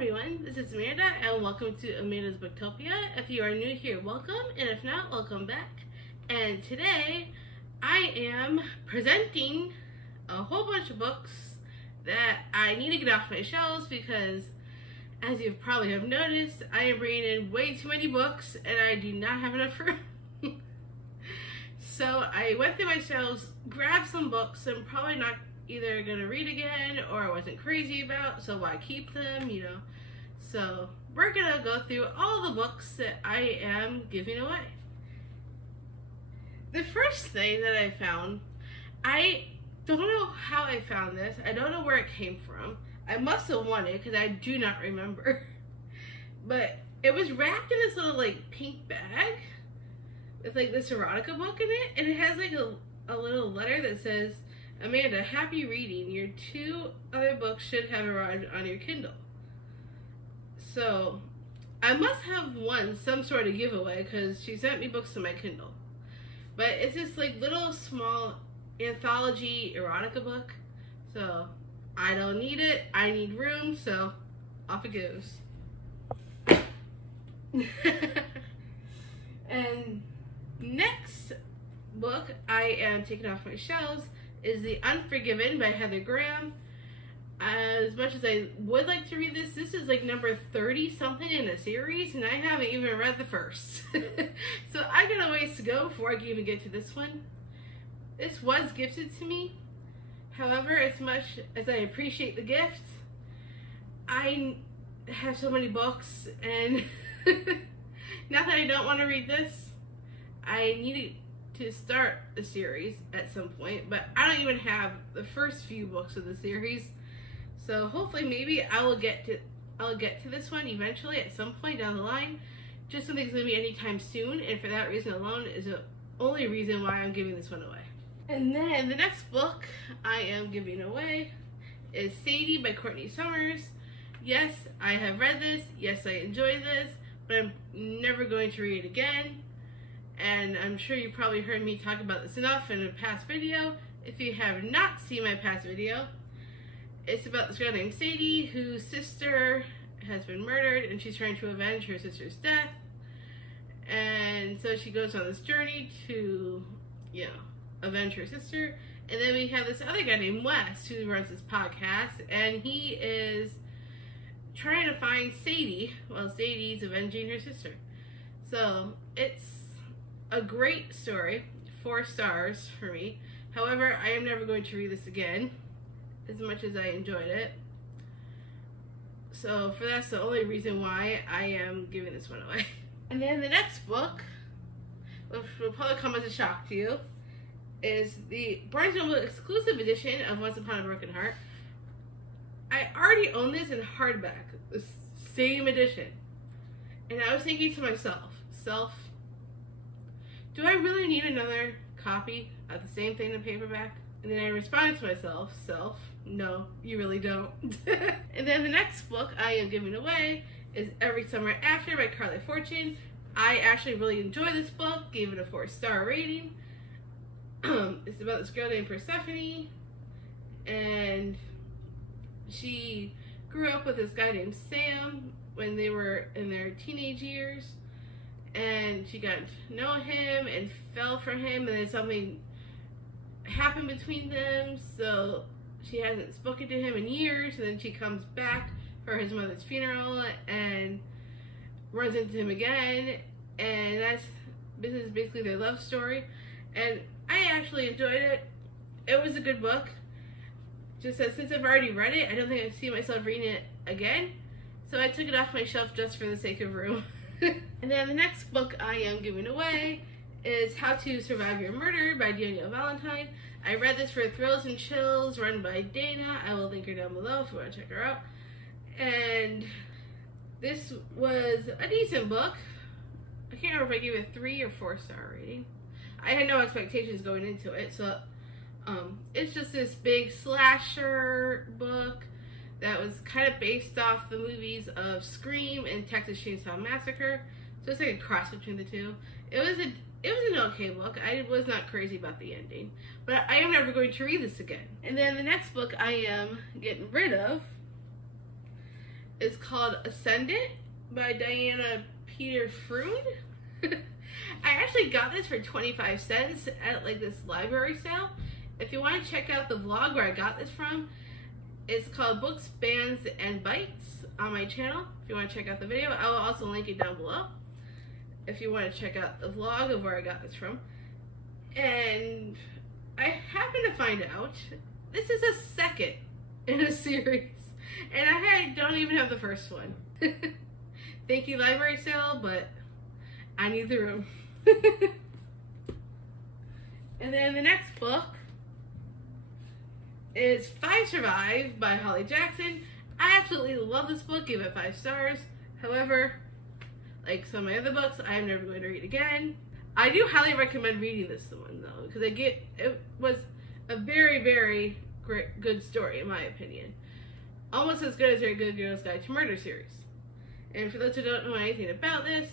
everyone, this is Amanda and welcome to Amanda's Booktopia. If you are new here, welcome, and if not, welcome back. And today I am presenting a whole bunch of books that I need to get off my shelves because, as you probably have noticed, I am bringing in way too many books and I do not have enough room. So I went through my shelves, grabbed some books I'm probably not either gonna read again or I wasn't crazy about, so why keep them, you know. So we're gonna go through all the books that I am giving away. The first thing that I found, I don't know how I found this. I don't know where it came from. I must have won it because I do not remember. But it was wrapped in this little like pink bag with like this erotica book in it, and it has like a little letter that says, "Amanda, happy reading. Your 2 other books should have arrived on your Kindle." So I must have won some sort of giveaway because she sent me books to my Kindle. But it's this like little small anthology erotica book. So I don't need it. I need room. So off it goes. And next book I am taking off my shelves is The Unforgiven by Heather Graham. As much as I would like to read this, this is like number 30 something in a series and I haven't even read the first. So I got a ways to go before I can even get to this one. This was gifted to me. However, as much as I appreciate the gift, I have so many books and not that I don't want to read this. I needed to start a series at some point, but I don't even have the first few books of the series. So hopefully maybe I'll get to this one eventually at some point down the line. Just don't think it's gonna be anytime soon, and for that reason alone is the only reason why I'm giving this one away. And then the next book I am giving away is Sadie by Courtney Summers. Yes, I have read this. Yes, I enjoy this, but I'm never going to read it again. And I'm sure you probably heard me talk about this enough in a past video. If you have not seen my past video, it's about this girl named Sadie whose sister has been murdered and she's trying to avenge her sister's death. And so she goes on this journey to, you know, avenge her sister. And then we have this other guy named Wes who runs this podcast, and he is trying to find Sadie while Sadie's avenging her sister. So it's a great story, 4 stars for me. However, I am never going to read this again, as much as I enjoyed it. So that's the only reason why I am giving this one away. And then the next book, which will probably come as a shock to you, is the Barnes & Noble exclusive edition of Once Upon a Broken Heart. I already own this in hardback, the same edition. And I was thinking to myself, do I really need another copy of the same thing in paperback? And then I responded to myself, no, you really don't. And then the next book I am giving away is Every Summer After by Carly Fortune. I actually really enjoyed this book, gave it a 4-star rating. It's about this girl named Persephone, and she grew up with this guy named Sam when they were in their teenage years, and she got to know him and fell for him, and then something happened between them, so she hasn't spoken to him in years, and then she comes back for his mother's funeral and runs into him again, and this is basically their love story. And I actually enjoyed it. It was a good book. Just that since I've already read it, I don't think I see myself reading it again. So I took it off my shelf just for the sake of room. And then the next book I am giving away is How to Survive Your Murder by Danielle Valentine. I read this for Thrills and Chills, run by Dana. I will link her down below if you want to check her out. And this was a decent book. I can't remember if I gave it a 3 or 4-star rating. I had no expectations going into it, so it's just this big slasher book that was kind of based off the movies of Scream and Texas Chainsaw Massacre. So it's like a cross between the two. It was an okay book. I was not crazy about the ending, but I am never going to read this again. And then the next book I am getting rid of is called Ascendant by Diana Peter Froon. I actually got this for 25 cents at like this library sale. If you want to check out the vlog where I got this from, it's called Books, Bands, and Bites on my channel. If you want to check out the video, I will also link it down below if you want to check out the vlog of where I got this from. And I happen to find out this is a second in a series, and I don't even have the first one. Thank you, library sale, but I need the room. And then the next book is 5 Survive by Holly Jackson. I absolutely love this book, give it 5 stars. However, like some of my other books, I am never going to read again. I do highly recommend reading this one though, because it was a very, very good story in my opinion. Almost as good as Very Good Girl's Guide to Murder series. And for those who don't know anything about this,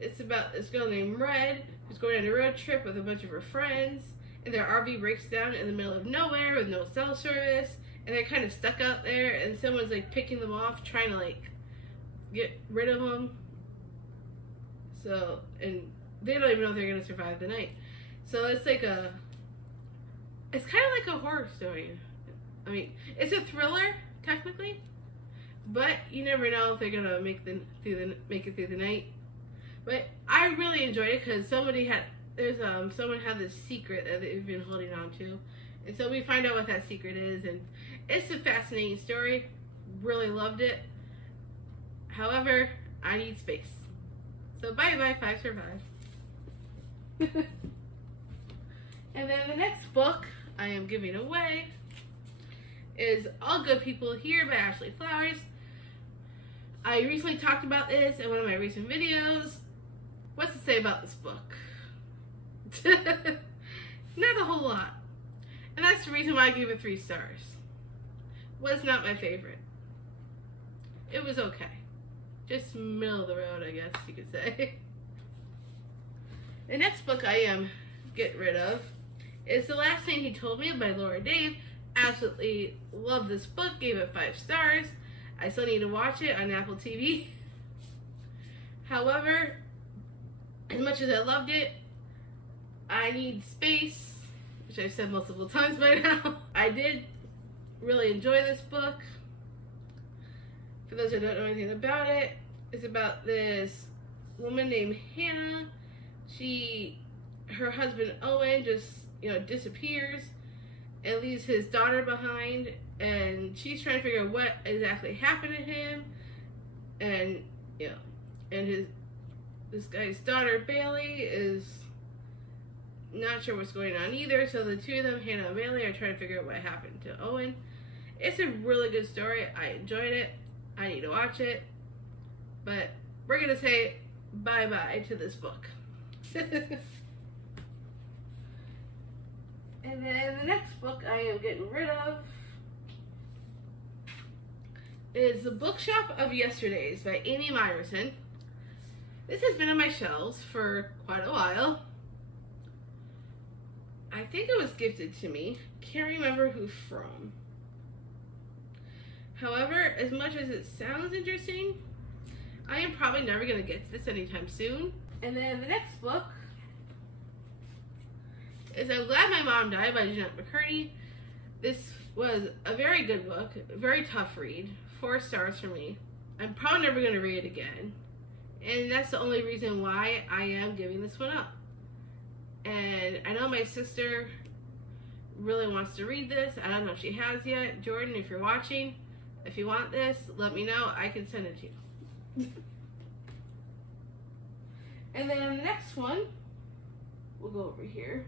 it's about this girl named Red who's going on a road trip with a bunch of her friends, and their RV breaks down in the middle of nowhere with no cell service, and they're kind of stuck out there, and someone's like picking them off, trying to like get rid of them. So, and they don't even know if they're gonna survive the night. So it's kind of like a horror story. I mean, it's a thriller technically, but you never know if they're gonna make it through the night. But I really enjoyed it because someone had this secret that they've been holding on to, and so we find out what that secret is, and it's a fascinating story. Really loved it. However, I need space, so bye 5 Survive. And then the next book I am giving away is All Good People Here by Ashley Flowers. I recently talked about this in one of my recent videos. What's to say about this book? Not a whole lot. And that's the reason why I gave it 3 stars. Was not my favorite. It was okay. Just middle of the road, I guess you could say. The next book I am getting rid of is The Last Thing He Told Me by Laura Dave. Absolutely love this book, gave it 5 stars. I still need to watch it on Apple TV. However, as much as I loved it, I need space, which I've said multiple times by now. I did really enjoy this book. For those who don't know anything about it, it's about this woman named Hannah. Her husband Owen just, disappears and leaves his daughter behind, and she's trying to figure out what exactly happened to him, and this guy's daughter Bailey is not sure what's going on either. So the two of them, Hannah and Bailey, are trying to figure out what happened to Owen. It's a really good story. I enjoyed it. I need to watch it, but we're gonna say bye-bye to this book. And then the next book I am getting rid of is The Bookshop of Yesterdays by Amy Myerson. This has been on my shelves for quite a while. I think it was gifted to me. Can't remember who from. However, as much as it sounds interesting, I am probably never going to get to this anytime soon. And then the next book is I'm Glad My Mom Died by Jeanette McCurdy. This was a very good book, a very tough read, 4 stars for me. I'm probably never going to read it again. And that's the only reason why I am giving this one up. And I know my sister really wants to read this. I don't know if she has yet. Jordan, if you're watching, if you want this, let me know. I can send it to you. And then the next one, we'll go over here,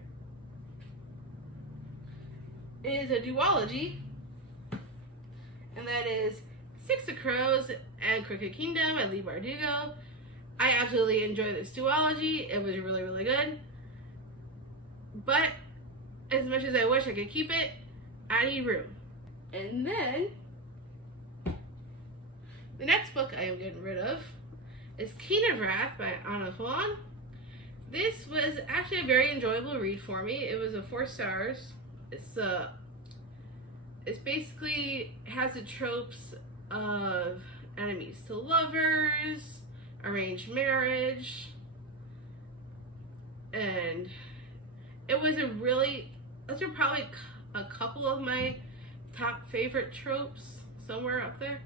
is a duology. And that is Six of Crows and Crooked Kingdom by Leigh Bardugo. I absolutely enjoyed this duology. It was really, really good. But as much as I wish I could keep it, I need room. And then the next book I am getting rid of is King of Wrath by Unhaul. This was actually a very enjoyable read for me. It was a 4 stars. It's basically has the tropes of enemies to lovers, arranged marriage, and it was those are probably a couple of my top favorite tropes, somewhere up there.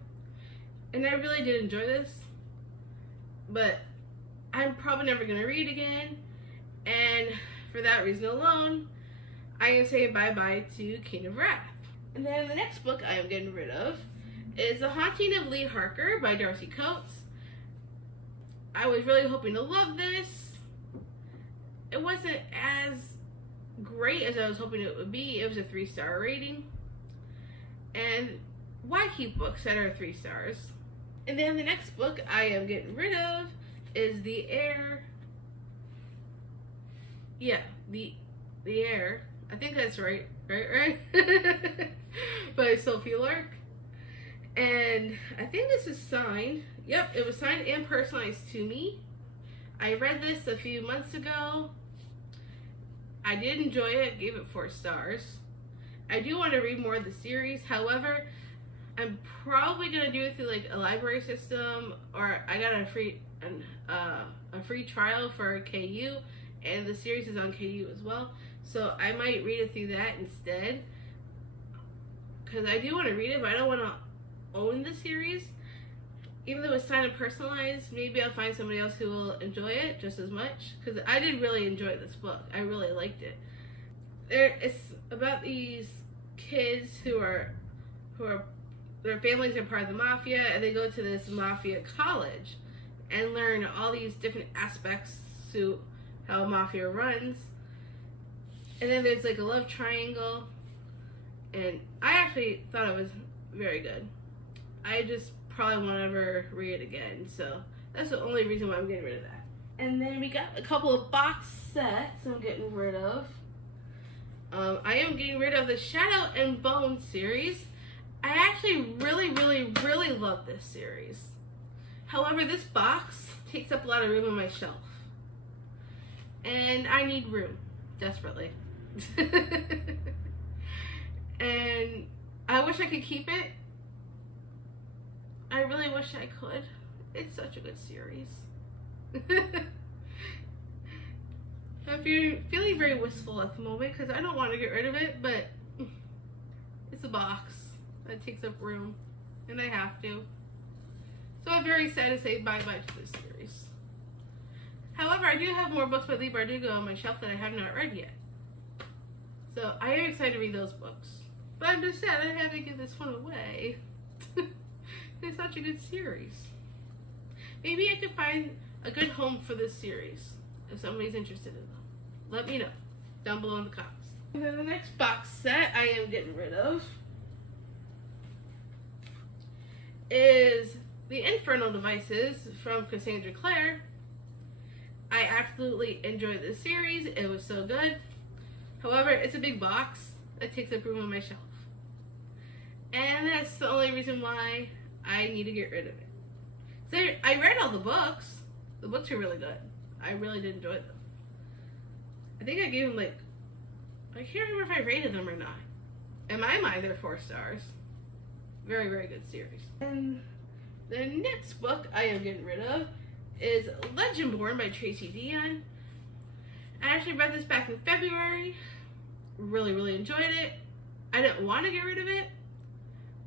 And I really did enjoy this, but I'm probably never going to read again, and for that reason alone, I'm going to say bye-bye to King of Wrath. And then the next book I am getting rid of is The Haunting of Lee Harker by Darcy Coates. I was really hoping to love this. It wasn't as great as I was hoping it would be. It was a 3-star rating. And why keep books that are 3 stars? And then the next book I am getting rid of is The Heir. Yeah, The Heir. I think that's right. Right? By Sophie Lark. And I think this is signed. Yep, it was signed and personalized to me. I read this a few months ago. I did enjoy it, gave it 4 stars. I do want to read more of the series. However, I'm probably going to do it through like a library system, or I got a free trial for KU, and the series is on KU as well. So I might read it through that instead, because I do want to read it, but I don't want to own the series. Even though it's signed and personalized, maybe I'll find somebody else who will enjoy it just as much, because I did really enjoy this book. I really liked it. It's about these kids who are their families are part of the mafia, and they go to this mafia college and learn all these different aspects to how mafia runs. And then there's like a love triangle, and I actually thought it was very good. I just probably won't ever read it again, so that's the only reason why I'm getting rid of that. And then we got a couple of box sets I'm getting rid of. I am getting rid of the Shadow and Bone series. I actually really love this series. However, this box takes up a lot of room on my shelf, and I need room desperately. And I wish I could keep it. I really wish I could. It's such a good series. I'm feeling very wistful at the moment because I don't want to get rid of it, but it's a box that takes up room, and I have to. So I'm very sad to say bye-bye to this series. However, I do have more books by Leigh Bardugo on my shelf that I have not read yet. So I am excited to read those books. But I'm just sad I had to give this one away. It's such a good series. Maybe I could find a good home for this series if somebody's interested in them. Let me know down below in the comments. And then the next box set I am getting rid of is The Infernal Devices from Cassandra Clare. I absolutely enjoyed this series. It was so good. However, it's a big box that takes up room on my shelf. And that's the only reason why I need to get rid of it. So I read all the books. The books are really good. I really did enjoy them. I think I gave them like, I can't remember if I rated them or not. In my mind, they're 4 stars. Very good series. And the next book I am getting rid of is Legendborn by Tracy Deonn. I actually read this back in February. Really enjoyed it. I didn't want to get rid of it,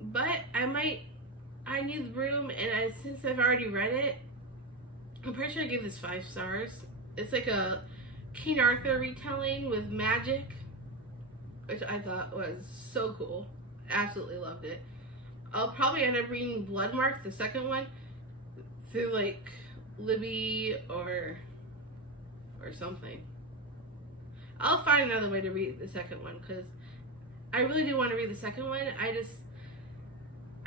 but I need room, and since I've already read it, I'm pretty sure I gave this 5 stars. It's like a King Arthur retelling with magic, which I thought was so cool. Absolutely loved it. I'll probably end up reading Bloodmark, the second one, through like Libby or something. I'll find another way to read the second one, because I really do want to read the second one. I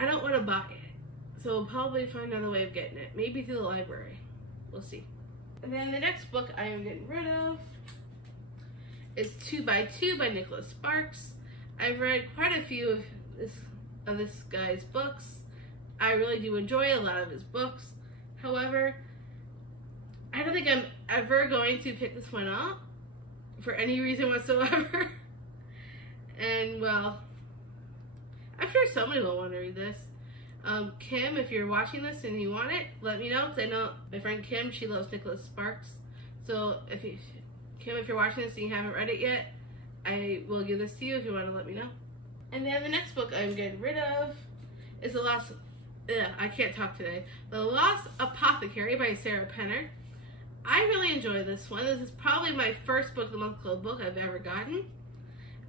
don't want to buy it. So I'll probably find another way of getting it. Maybe through the library. We'll see. And then the next book I am getting rid of is 2x2 by Nicholas Sparks. I've read quite a few of this guy's books. I really do enjoy a lot of his books. However, I don't think I'm ever going to pick this one up for any reason whatsoever. And well, I'm sure somebody will want to read this, Kim, if you're watching this and you want it, let me know, because I know my friend Kim, she loves Nicholas Sparks. So Kim, if you're watching this and you haven't read it yet, I will give this to you if you want to let me know. And then the next book I'm getting rid of is The Lost Apothecary by Sarah Penner. I really enjoy this one. This is probably my first Book of the Month Club book I've ever gotten.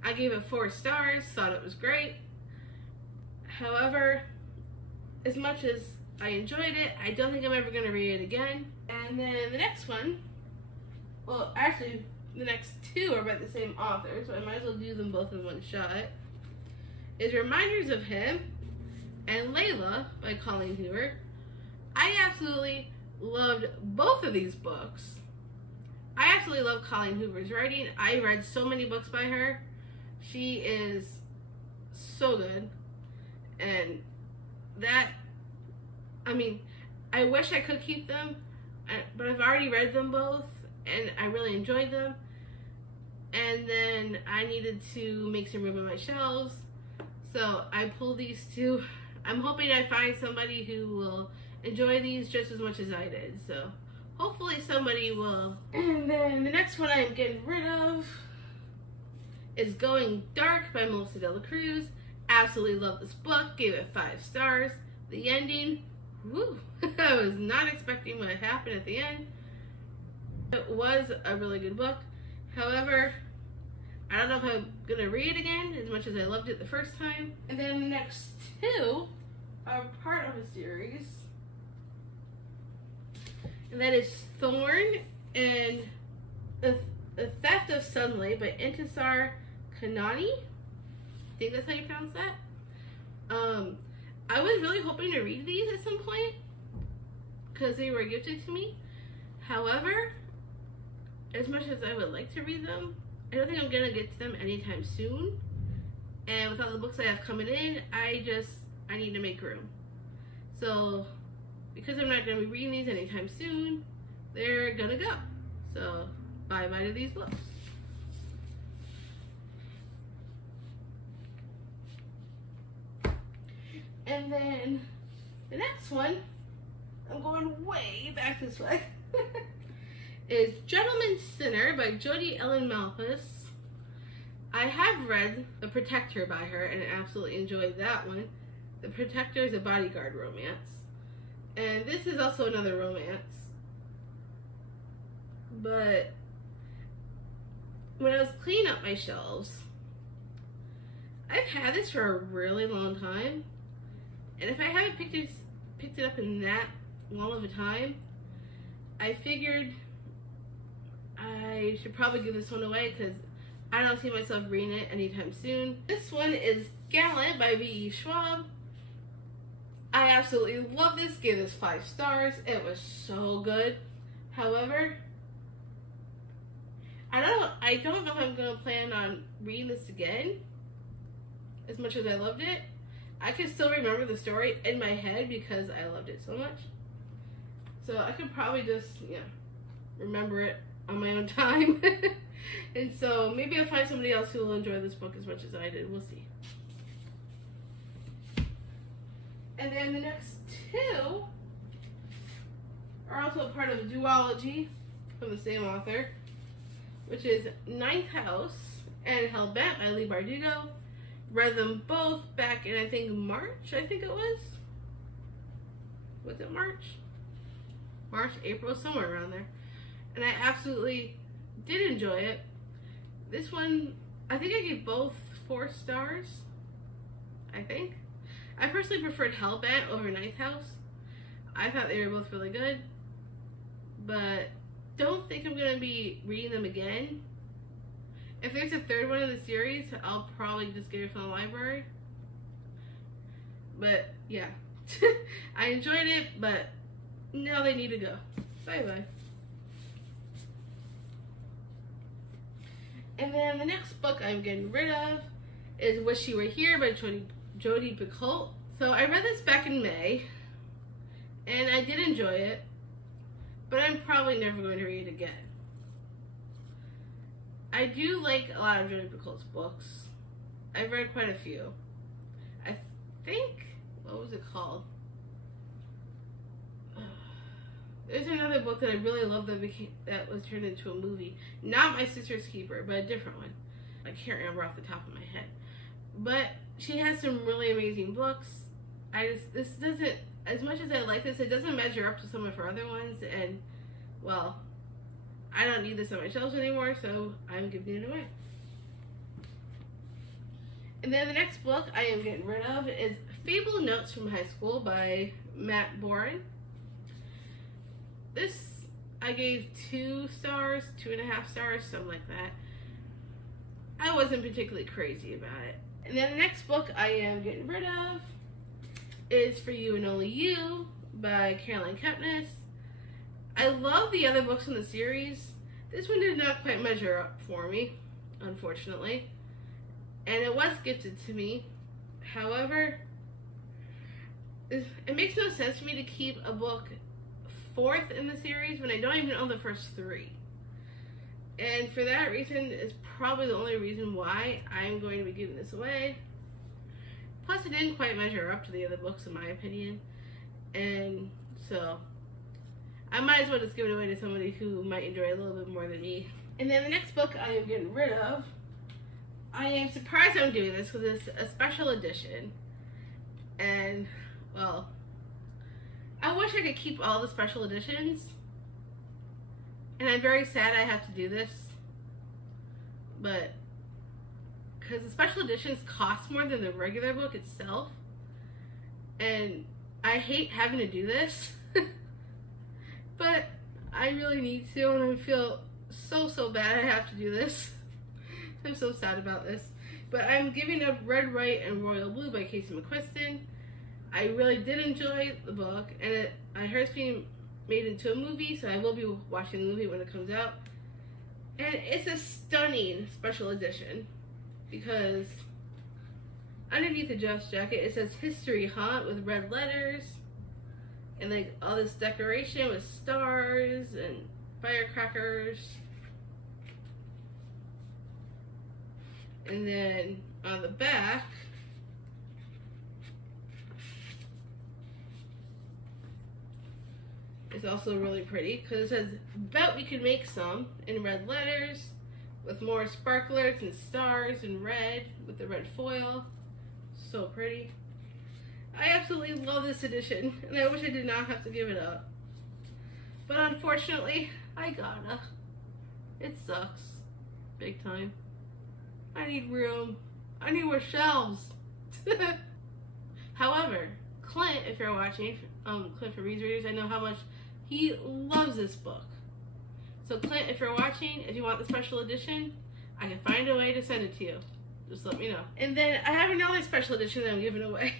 I gave it 4 stars, thought it was great. However, as much as I enjoyed it, I don't think I'm ever going to read it again. And then the next one, well, actually, the next 2 are by the same author, so I might as well do them both in one shot, is Reminders of Him and Layla by Colleen Hoover. I absolutely loved both of these books. I absolutely love Colleen Hoover's writing. I read so many books by her. She is so good. And that, I mean, I wish I could keep them, but I've already read them both, and I really enjoyed them. And then I needed to make some room in my shelves, so I pulled these 2. I'm hoping I find somebody who will enjoy these just as much as I did, so hopefully somebody will. And then the next one I'm getting rid of is Going Dark by Melissa De La Cruz. Absolutely love this book, gave it 5 stars. The ending, woo, I was not expecting what happened at the end. It was a really good book. However, I don't know if I'm gonna read it again as much as I loved it the first time. And then the next 2 are part of a series, and that is Thorn and The Theft of Sunlight by Intisar Kanani. I think that's how you pronounce that. I was really hoping to read these at some point because they were gifted to me. However, as much as I would like to read them, I don't think I'm gonna get to them anytime soon. And with all the books I have coming in, I need to make room. So, because I'm not gonna be reading these anytime soon, they're gonna go. So, bye-bye to these books. And then the next one, I'm going way back this way, is Gentleman's Sinner by Jodi Ellen Malthus. I have read The Protector by her and absolutely enjoyed that one. The Protector is a bodyguard romance. And this is also another romance. But when I was cleaning up my shelves, I've had this for a really long time. And if I haven't picked it up in that long of a time, I figured I should probably give this one away because I don't see myself reading it anytime soon. This one is Gallant by V.E. Schwab. I absolutely love this, gave this 5 stars. It was so good. However, I don't know if I'm going to plan on reading this again as much as I loved it. I can still remember the story in my head because I loved it so much. So I could probably just, remember it on my own time. And so maybe I'll find somebody else who will enjoy this book as much as I did. We'll see. And then the next 2 are also a part of a duology from the same author, which is Ninth House and Hellbent by Leigh Bardugo. Read them both back in, I think, March, I think it was. Was it March? March, April, somewhere around there. And I absolutely did enjoy it. This one, I think I gave both 4 stars, I think. I personally preferred Hellbent over Ninth House. I thought they were both really good, but don't think I'm going to be reading them again. If there's a 3rd one in the series, I'll probably just get it from the library. But, yeah. I enjoyed it, but now they need to go. Bye-bye. And then the next book I'm getting rid of is Wish You Were Here by Jodi Picoult. So I read this back in May, and I did enjoy it, but I'm probably never going to read it again. I do like a lot of Jodi Picoult's books. I've read quite a few. I think, what was it called? There's another book that I really love that was turned into a movie. Not My Sister's Keeper, but a different one. I can't remember off the top of my head. But she has some really amazing books. This doesn't, as much as I like this, it doesn't measure up to some of her other ones. And, well, I don't need this on my shelves anymore, so I'm giving it away. And then the next book I am getting rid of is Fable Notes from High School by Matt Boren. This I gave 2 stars, 2.5 stars, something like that. I wasn't particularly crazy about it. And then the next book I am getting rid of is For You and Only You by Caroline Kepnes. I love the other books in the series. This one did not quite measure up for me, unfortunately. And it was gifted to me. However, it makes no sense for me to keep a book 4th in the series when I don't even own the first 3. And for that reason is probably the only reason why I'm going to be giving this away. Plus, it didn't quite measure up to the other books in my opinion. And so, I might as well just give it away to somebody who might enjoy it a little bit more than me. And then the next book I am getting rid of, I am surprised I'm doing this because it's a special edition. And, well, I wish I could keep all the special editions. And I'm very sad I have to do this. But, because the special editions cost more than the regular book itself. And I hate having to do this. But I really need to, and I feel so bad I have to do this. I'm so sad about this. But I'm giving up Red, White, and Royal Blue by Casey McQuiston. I really did enjoy the book, and I heard it's being made into a movie, so I will be watching the movie when it comes out. And it's a stunning special edition, because underneath the Just jacket it says History Haunt with red letters, and like all this decoration with stars and firecrackers. And then on the back, it's also really pretty because it says, "Bet we could make some," in red letters with more sparklers and stars in red with the red foil. So pretty. I absolutely love this edition, and I wish I did not have to give it up. But unfortunately, I gotta. It sucks. Big time. I need room. I need more shelves. However, Clint, if you're watching, Clint from Reads Readers, I know how much he loves this book. So Clint, if you're watching, if you want the special edition, I can find a way to send it to you. Just let me know. And then I have another special edition that I'm giving away.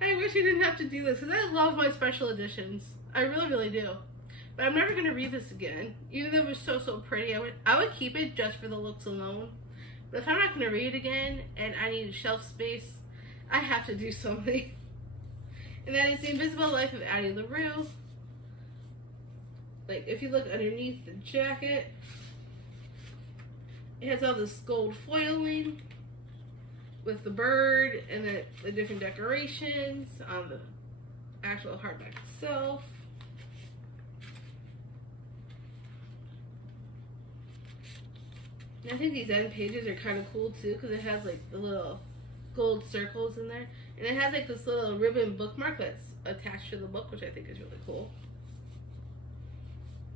I wish I didn't have to do this because I love my special editions. I really do. But I'm never going to read this again. Even though it was so pretty, I would keep it just for the looks alone. But if I'm not going to read it again and I need shelf space, I have to do something. And that is The Invisible Life of Addie LaRue. Like, if you look underneath the jacket, it has all this gold foiling with the bird and the different decorations on the actual hardback itself. And I think these end pages are kind of cool too because it has like the little gold circles in there. And it has like this little ribbon bookmark that's attached to the book, which I think is really cool.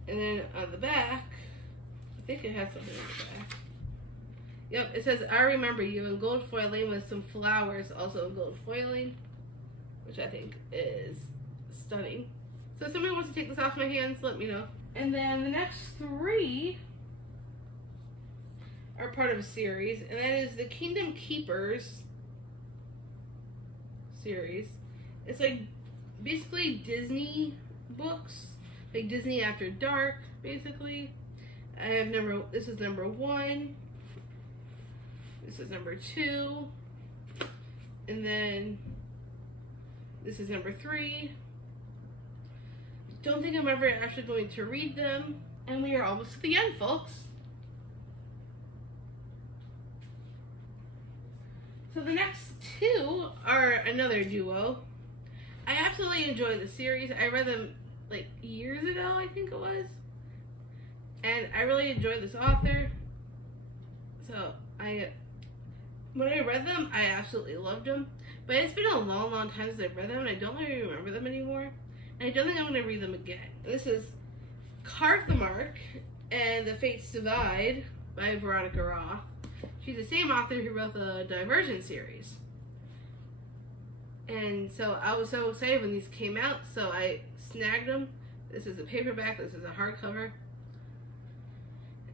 And then on the back, I think it has something on the back. Yep, it says, "I remember you," in gold foiling with some flowers also in gold foiling, which I think is stunning. So if somebody wants to take this off my hands, let me know. And then the next 3 are part of a series, and that is the Kingdom Keepers series. It's like basically Disney books, like Disney After Dark, basically. I have this is number 1. This is number 2. And then this is number 3. Don't think I'm ever actually going to read them. And we are almost to the end, folks. So the next 2 are another duo. I absolutely enjoy the series. I read them like years ago, I think it was. And I really enjoyed this author. So when I read them, I absolutely loved them. But it's been a long, long time since I've read them, and I don't really remember them anymore. And I don't think I'm going to read them again. This is Carve the Mark and The Fates Divide by Veronica Roth. She's the same author who wrote the Divergent series. And so I was so excited when these came out, so I snagged them. This is a paperback, this is a hardcover.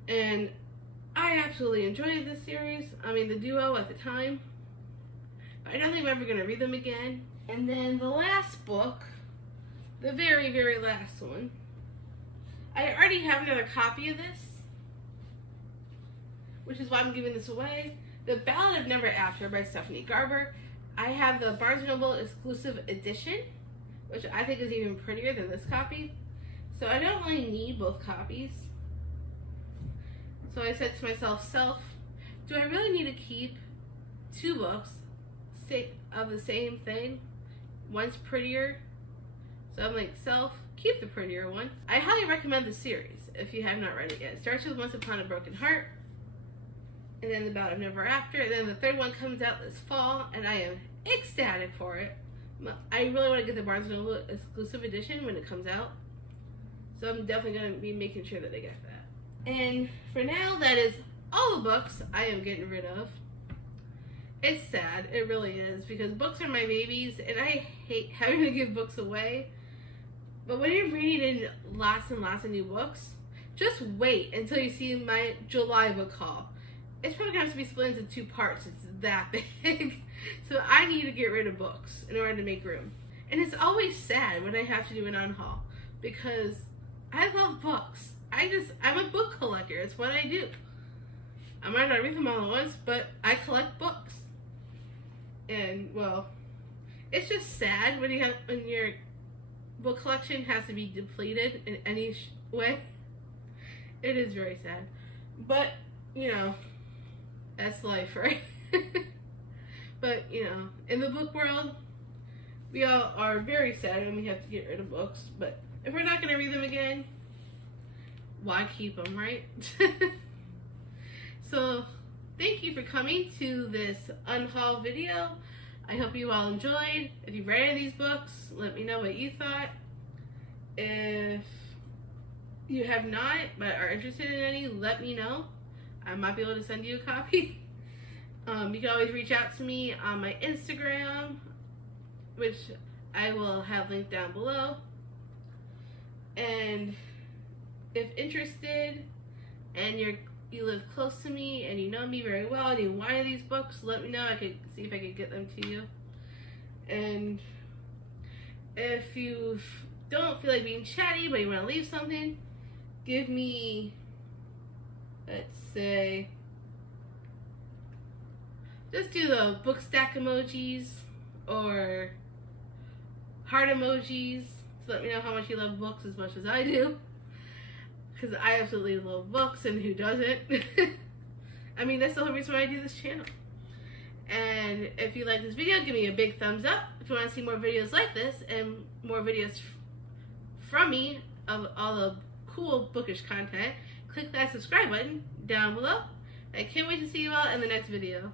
And I absolutely enjoyed this series. I mean, the duo at the time. I don't think I'm ever going to read them again. And then the last book, the very, very last one. I already have another copy of this, which is why I'm giving this away. The Ballad of Never After by Stephanie Garber. I have the Barnes & Noble exclusive edition, which I think is even prettier than this copy. So I don't really need both copies. So I said to myself, do I really need to keep two books of the same thing? One's prettier. So I'm like, keep the prettier one. I highly recommend the series if you have not read it yet. It starts with Once Upon a Broken Heart, and then The Ballad of Never After, and then the third one comes out this fall, and I am ecstatic for it. I really want to get the Barnes & Noble exclusive edition when it comes out. So I'm definitely going to be making sure that I get that. And for now, that is all the books I am getting rid of. It's sad, it really is, because books are my babies, and I hate having to give books away. But when you're reading in lots and lots of new books, just wait until you see my July book haul. It's probably going to have to be split into 2 parts. It's that big. So I need to get rid of books in order to make room. And it's always sad when I have to do an unhaul, because I love books. I'm a book collector. It's what I do. I might not read them all at once, but I collect books. And, well, it's just sad when your book collection has to be depleted in any way. It is very sad. But, you know, that's life, right? But, you know, in the book world, we all are very sad when we have to get rid of books. But if we're not going to read them again, why keep them, right? So, thank you for coming to this unhaul video. I hope you all enjoyed. If you've read any of these books, let me know what you thought. If you have not, but are interested in any, let me know. I might be able to send you a copy. You can always reach out to me on my Instagram, which I will have linked down below. And if interested, and you live close to me, and you know me very well, and you want any of these books, let me know. I could see if I could get them to you. And if you don't feel like being chatty, but you want to leave something, give me, let's say, just do the book stack emojis or heart emojis to let me know how much you love books as much as I do. Because I absolutely love books, and who doesn't? I mean, that's the whole reason why I do this channel. And if you like this video, give me a big thumbs up. If you want to see more videos like this, and more videos from me of all the cool bookish content, click that subscribe button down below. I can't wait to see you all in the next video.